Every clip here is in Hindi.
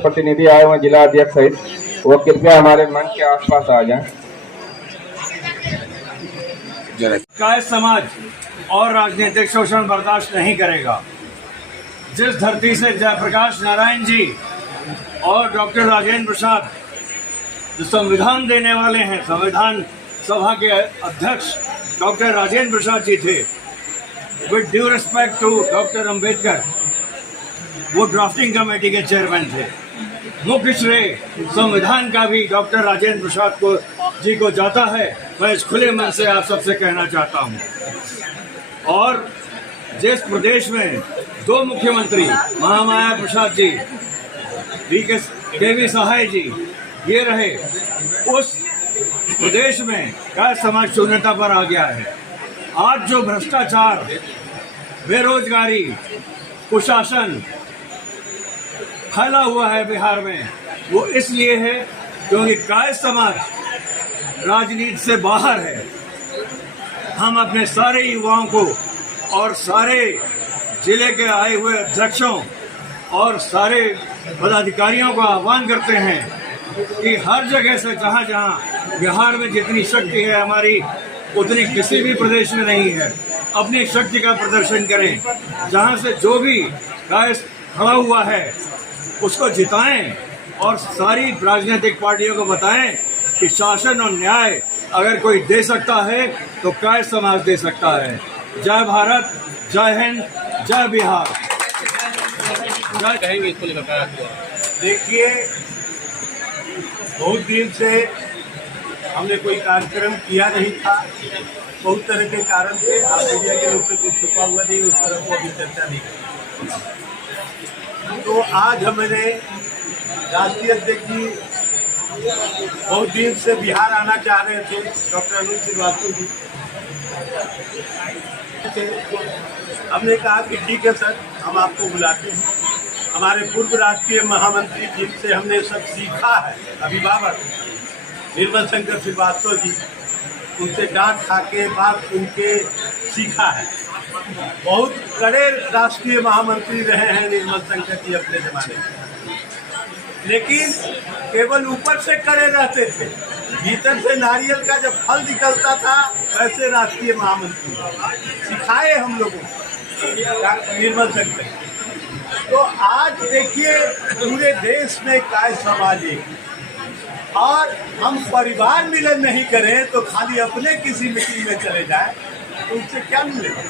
प्रतिनिधि आए हुए जिला अध्यक्ष सहित वो कृपया हमारे मंच के आसपास आ जाएं। काय समाज और राजनीतिक शोषण बर्दाश्त नहीं करेगा। जिस धरती से जयप्रकाश नारायण जी और डॉक्टर राजेंद्र प्रसाद जो संविधान देने वाले हैं, संविधान सभा के अध्यक्ष डॉक्टर राजेंद्र प्रसाद जी थे, with due respect to doctor Ambedkar, वो ड्राफ्टिंग कमेटी के चेयरमैन थे। मुख्य श्रेय संविधान का भी डॉक्टर राजेंद्र प्रसाद जी को जाता है। मैं इस खुले मन से आप सबसे कहना चाहता हूं। और जिस प्रदेश में दो मुख्यमंत्री महामाया प्रसाद जी, केवी सहाय जी ये रहे, उस प्रदेश में काय समाज शून्यता पर आ गया है। आज जो भ्रष्टाचार, बेरोजगारी, कुशासन फैला हुआ है बिहार में, वो इसलिए है क्योंकि काय समाज राजनीति से बाहर है। हम अपने सारे युवाओं को और सारे जिले के आए हुए अध्यक्षों और सारे पदाधिकारियों को आह्वान करते हैं कि हर जगह से जहां जहां बिहार में जितनी शक्ति है हमारी, उतनी किसी भी प्रदेश में नहीं है। अपनी शक्ति का प्रदर्शन करें। जहां से जो भी काय खड़ा हुआ है उसको जिताएं और सारी राजनीतिक पार्टियों को बताएं कि शासन और न्याय अगर कोई दे सकता है तो काय समाज दे सकता है। जय भारत, जय हिंद, जय बिहार। जय कहेंगे इसको लेकर। देखिए, बहुत दिन से हमने कोई कार्यक्रम किया नहीं था, बहुत तरह के कारण थे। आप मीडिया के लोग से कुछ छुपा हुआ नहीं, उस तरह को अभी चर्चा नहीं की। तो आज हमने राष्ट्रीय अध्यक्ष जी बहुत दिन से बिहार आना चाह रहे थे, डॉक्टर अनुज श्रीवास्तव जी। हमने कहा कि ठीक है सर, हम आपको बुलाते हैं। हमारे पूर्व राष्ट्रीय महामंत्री जिनसे हमने सब सीखा है, अभिभावक निर्मल शंकर श्रीवास्तव जी, उनसे डांट खा के बात सुन के सीखा है। बहुत कड़े राष्ट्रीय महामंत्री रहे हैं निर्मल शंकर जी अपने जमाने में, लेकिन केवल ऊपर से कड़े रहते थे, भीतर से नारियल का जब फल निकलता था वैसे राष्ट्रीय महामंत्री सिखाए हम लोगों को निर्मल शंकर। तो आज देखिए पूरे देश में काय समाज है, और हम परिवार मिलन नहीं करें तो खाली अपने किसी मीटिंग में चले जाए तो उससे क्या मिलेगा।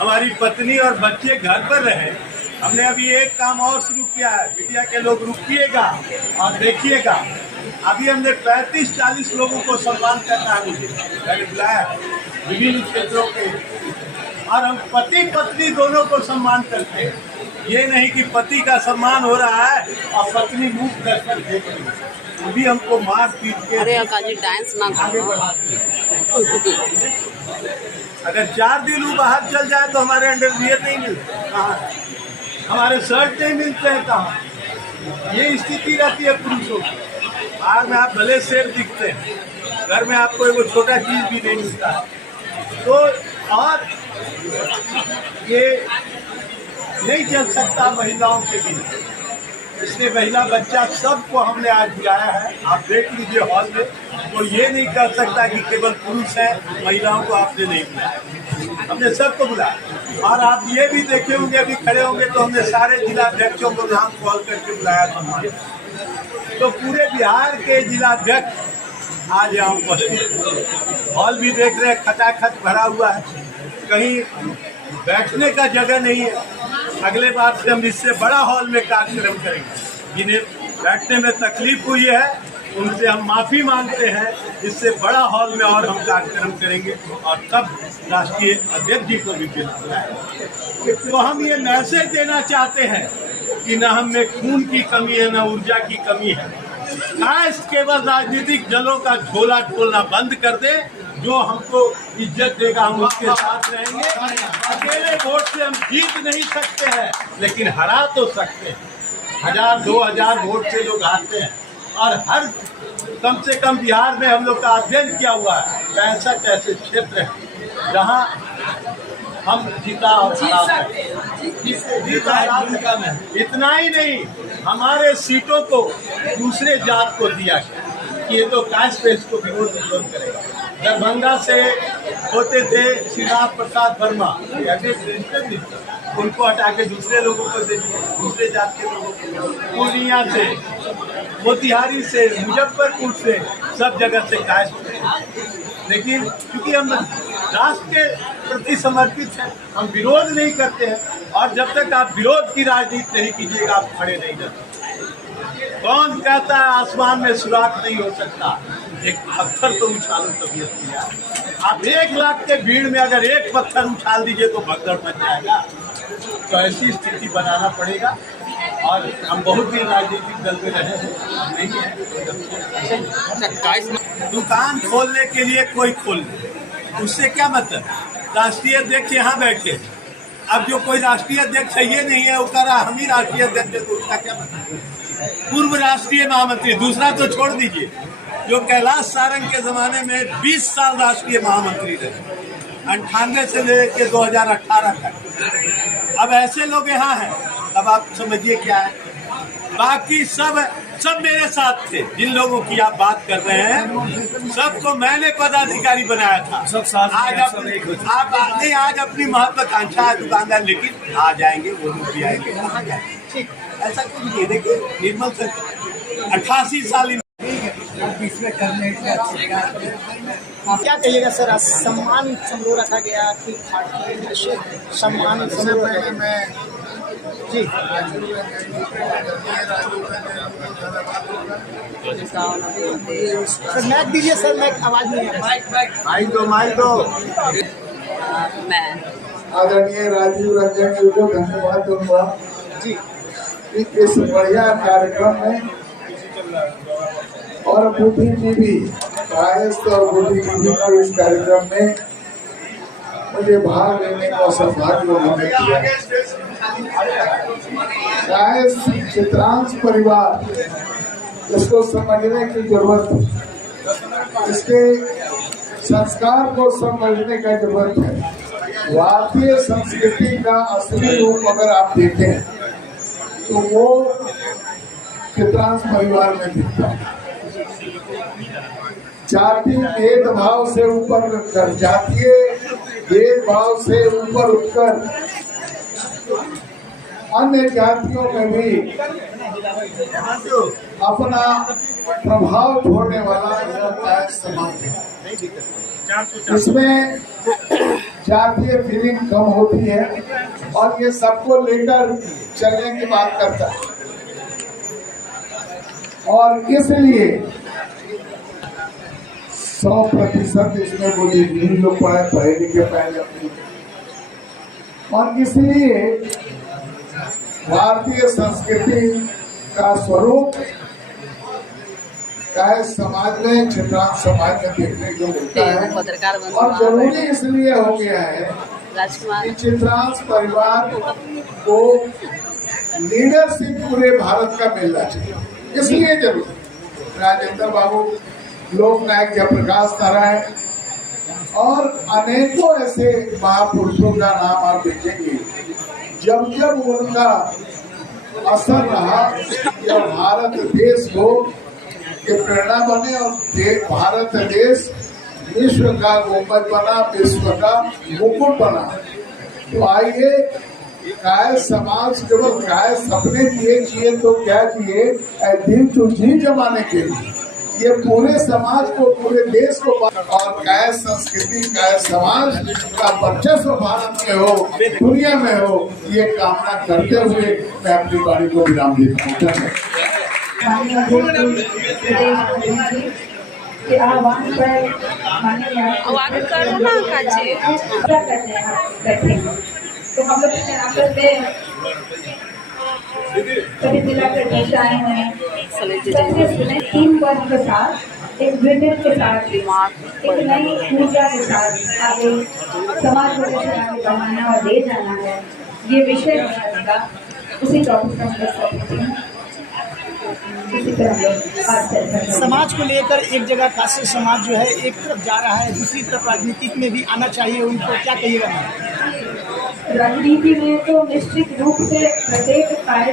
हमारी पत्नी और बच्चे घर पर रहे। हमने अभी एक काम और शुरू किया है, मीडिया के लोग रुकिएगा और देखिएगा। अभी हमने 35-40 लोगों को सम्मान करना है, मुझे मैंने बुलाया विभिन्न क्षेत्रों के, और हम पति पत्नी दोनों को सम्मान करते हैं। ये नहीं कि पति का सम्मान हो रहा है और पत्नी मुंह कर देख रही है, अभी हमको मार पीट के डांस ना आगे बढ़ाती है। अगर 4 दिन वो बाहर चल जाए तो हमारे अंडरवियर नहीं मिलते, कहाँ हमारे शर्ट नहीं मिलते हैं, कहाँ। ये स्थिति रहती है पुरुषों की। बाहर में आप भले शेर दिखते हैं, घर में आपको एक छोटा चीज भी नहीं मिलता। तो और ये नहीं चल सकता महिलाओं के बीच, इसलिए महिला बच्चा सबको हमने आज बुलाया है। आप देख लीजिए हॉल में, तो ये नहीं कर सकता कि केवल पुरुष है, महिलाओं को आपने नहीं बुलाया, हमने सबको बुलाया। और आप ये भी देखे होंगे, अभी खड़े होंगे तो हमने सारे जिला अध्यक्षों को नाम कॉल करके बुलाया था। तो पूरे बिहार के जिला अध्यक्ष आज यहाँ उपस्थित। हॉल भी देख रहे हैं खचाखच भरा हुआ है, कहीं बैठने का जगह नहीं है। अगले बार से हम इससे बड़ा हॉल में कार्यक्रम करेंगे। जिन्हें बैठने में तकलीफ हुई है उनसे हम माफ़ी मांगते हैं, इससे बड़ा हॉल में और हम कार्यक्रम करेंगे और तब राष्ट्रीय अध्यक्ष जी को भी बुलाएंगे। तो हम ये मैसेज देना चाहते हैं कि न हम में खून की कमी है, न ऊर्जा की कमी है। काश केवल राजनीतिक दलों का झोला टोलना बंद कर दे। जो हमको इज्जत देगा हम उसके साथ रहेंगे। अकेले वोट से हम जीत नहीं सकते हैं, लेकिन हरा तो सकते हैं। 1000-2000 वोट से लोग हारते हैं। और हर कम से कम बिहार में हम लोग का अध्ययन किया हुआ है 65 ऐसे क्षेत्र हैं जहाँ हम जीता और हरा है। इतना ही नहीं, हमारे सीटों को दूसरे जात को दिया गया कि ये तो कास्ट पे इसको विरोध करेगा। दरभंगा से होते थे श्रीनाथ प्रसाद वर्मा, उनको हटा के दूसरे लोगों को दे दिया, दूसरे जात के लोगों को। पूर्णिया से, मोतिहारी से, मुजफ्फरपुर से, सब जगह से कास्ट। लेकिन क्योंकि हम राष्ट्र के प्रति समर्पित हैं, हम विरोध नहीं करते हैं। और जब तक आप विरोध की राजनीति नहीं कीजिएगा, आप खड़े नहीं जा सकते। कौन कहता है आसमान में सुराख नहीं हो सकता? एक पत्थर तो उछालो तबीयत किया। आप 1 लाख के भीड़ में अगर एक पत्थर उछाल दीजिए तो भगदड़ मच जाएगा। तो ऐसी स्थिति बनाना पड़ेगा। और हम बहुत दिन राजनीतिक दल में रहे हैं, नहीं है। दुकान खोलने के लिए कोई खोल ले, उससे क्या मतलब? राष्ट्रीय अध्यक्ष यहाँ बैठे, अब जो कोई राष्ट्रीय अध्यक्ष ये नहीं है वो कह रहा हम ही राष्ट्रीय अध्यक्ष, तो उसका क्या मतलब? पूर्व राष्ट्रीय महामंत्री, दूसरा तो छोड़ दीजिए, जो कैलाश सारंग के जमाने में 20 साल राष्ट्रीय महामंत्री रहे, 98 से लेकर 2018 तक। अब ऐसे लोग यहाँ हैं, अब आप समझिए क्या है। बाकी सब मेरे साथ थे। जिन लोगों की आप बात कर रहे हैं सबको मैंने पदाधिकारी बनाया था। सब साथ आज आप नहीं, आज अपनी महत्वाकांक्षा है दुकानदार, लेकिन आ जाएंगे वो लोग भी आएंगे। कहाँ जाएंगे? ऐसा कुछ नहीं। देखिए निर्मल सर 88 साल इसमें करने आप क्या कहिएगा सर? आज सम्मान समारोह रखा गया कि सम्मान समारोह पहले मैं जी सर मैक दीजिए सर, मैक आवाज नहीं है। माइक दो। आदरणीय राजीव रंजन जी को धन्यवाद दूंगा जी इस बढ़िया कार्यक्रम में। और बुद्धिजीवी कायस्थ और बुद्धिजीवी के इस कार्यक्रम में मुझे भाग लेने का सौभाग्य उन्होंने किया। कायस्थ चित्रांश परिवार, इसको समझने की जरूरत है, इसके संस्कार को समझने का जरूरत है। भारतीय संस्कृति का असली रूप अगर आप देखें तो वो चित्रांश परिवार में दिखता है। जाति भेदभाव से ऊपर उठकर, जातीय भेदभाव से ऊपर उठकर अन्य जातियों में भी अपना प्रभाव छोड़ने वाला यह समाज है। इसमें जातीय फीलिंग कम होती है और ये सबको लेकर चलने की बात करता है। और इसलिए 100% इसमें बुद्धिजीवी लोग पढ़े लिखे पाए जाते हैं। और इसलिए भारतीय संस्कृति का स्वरूप समाज में, चित्रांश समाज में देखने को मिलता है। और जरूरी इसलिए हो गया है कि चित्रांश परिवार को लीडरशिप पूरे भारत का मिलना चाहिए। इसलिए जरूरी राजेंद्र बाबू, लोक नायक जयप्रकाश नारायण और अनेकों ऐसे महापुरुषों का नाम आप देखेंगे, जब जब उनका असर रहा या भारत देश को के प्रेरणा बने और भारत देश विश्व का गुंबद बना, विश्व का मुकुट बना। तो आइए, काय समाज केवल काय सपने किए तो क्या किए, दिन टू जी जमाने के लिए ये पूरे समाज को, पूरे देश को, और काय संस्कृति, काय समाज का वर्चस्व भारत में हो, दुनिया में हो, ये कामना करते हुए मैं अपनी वाणी को विराम देता हूँ। तो हम लोग सभी जिला के अध्यक्ष आए हुए हैं। सबसे सुने टीम वर्क के साथ, एक विजन के साथ, एक नई ऊर्जा के साथ आगे समाज को कैसे आगे बढ़ाना और ले जाना है, ये विषय रहेगा। उसी टॉपिक पर हम लोग इसी तरह हम लोग आज चर्चा करेंगे। समाज को लेकर एक जगह काशी समाज जो है एक तरफ जा रहा है, दूसरी तरफ राजनीतिक में भी आना चाहिए, उनको क्या कहिएगा? राजनीति में तो निश्चित रूप से प्रत्येक कार्य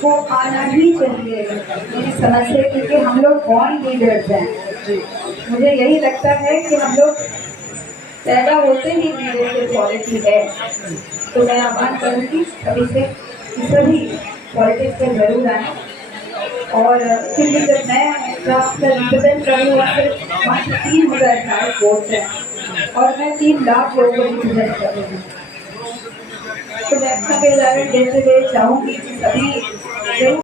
को आना ही चाहिए मेरी समझ से, क्योंकि हम लोग बॉर्न लीडर्स हैं। मुझे यही लगता है कि हम लोग पैदा होते ही लीडरशिप क्वालिटी है। तो मैं आह्वान करूँगी सभी से कि सभी पॉलिटिक्स में जरूर आए। और क्योंकि जब मैं रिप्रेजेंट करूँ सिर्फ मात्र 3,000 वोट हैं और मैं 3 लाख लोगों को रिप्रेजेंट कर रही हूँ, तो मैं अपना उदाहरण देते हुए चाहूँगी कि सभी